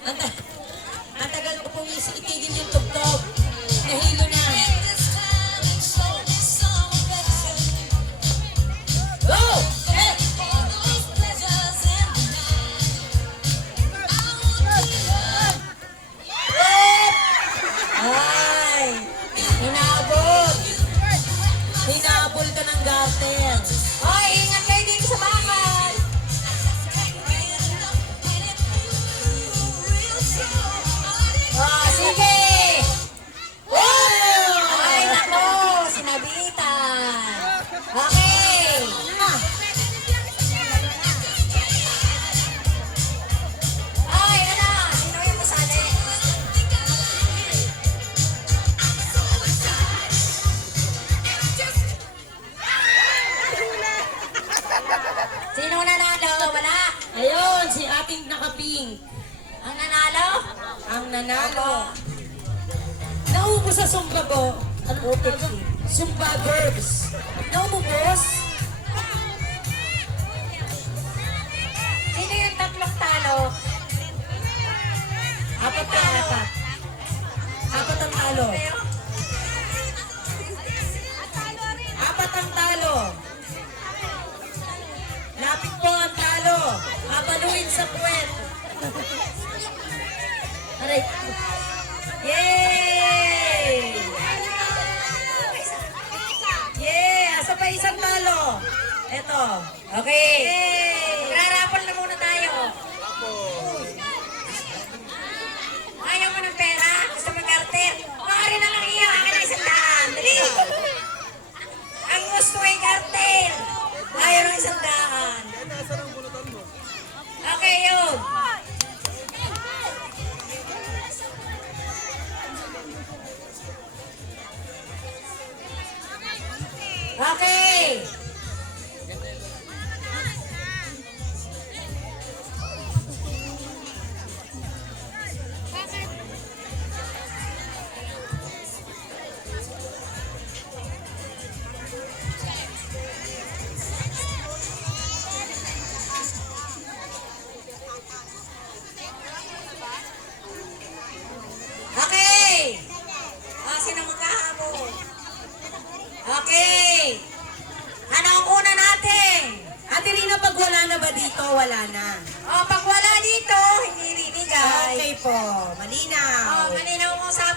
Ang tagal ko pong itigil yung tugtog. Nahilo na. Go! Eh! Ay! Hinabol! Hinabol ka ng garter. Hoy, ingat kayo dito sa bakal. Oh, sige. Ay, nako, sinabitan. Okay. Ay, ano? Sino yung masali? Sino nanalo? Wala. Ayun, si ating naka-pink. Ang nanalo? Ang nanalo. Naubos sa Zumba po. Ano po? Zumba verbs. Naubos? Sino yung tatlong talo? Apat na apat. Apat ang talo. Apat ang talo. Lapit po ang talo. Mapaluin sa puwet. Aray. Yay! Yay! Asa pa isang talo? Eto. Okay. Yay! Rarapol na muna tayo. Ayaw mo ng pera? Gusto mo garter? Maaari na lang iyo. Akin na isang daan. Dali. Ang gusto ay garter. Ayaw ng isang daan. Okay, yun. Okay. Okay. Sino magkahabol? Okay. Ano ang una natin? Ate Rina, pag wala na ba dito, wala na. Pag wala dito, hindi rinigay. Okay po. Malinaw. Malinaw mo sa